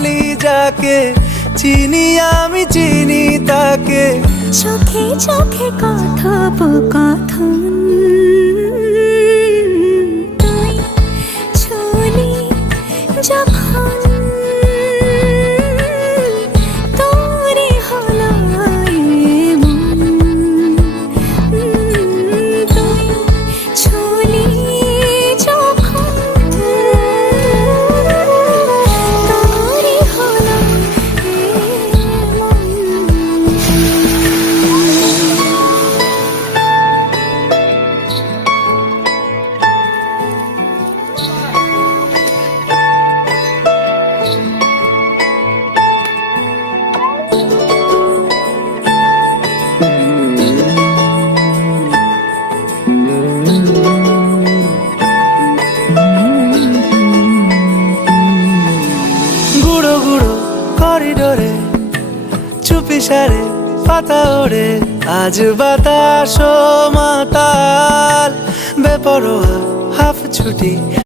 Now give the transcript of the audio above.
বলি যাকে, চিনি আমি চিনি তাকে। চোখে চোখে কথোপকথন, তুই ছুলি যখন তোরে হলো এমন, তুই ছুলি যখন তোরে হলো এমন। গুঁড়ো গুঁড়ো করিডোরে চুপি সারে পাতা ওড়ে, আজ বাতাস মাতাল বেপরোয়া হাফ ছুটি।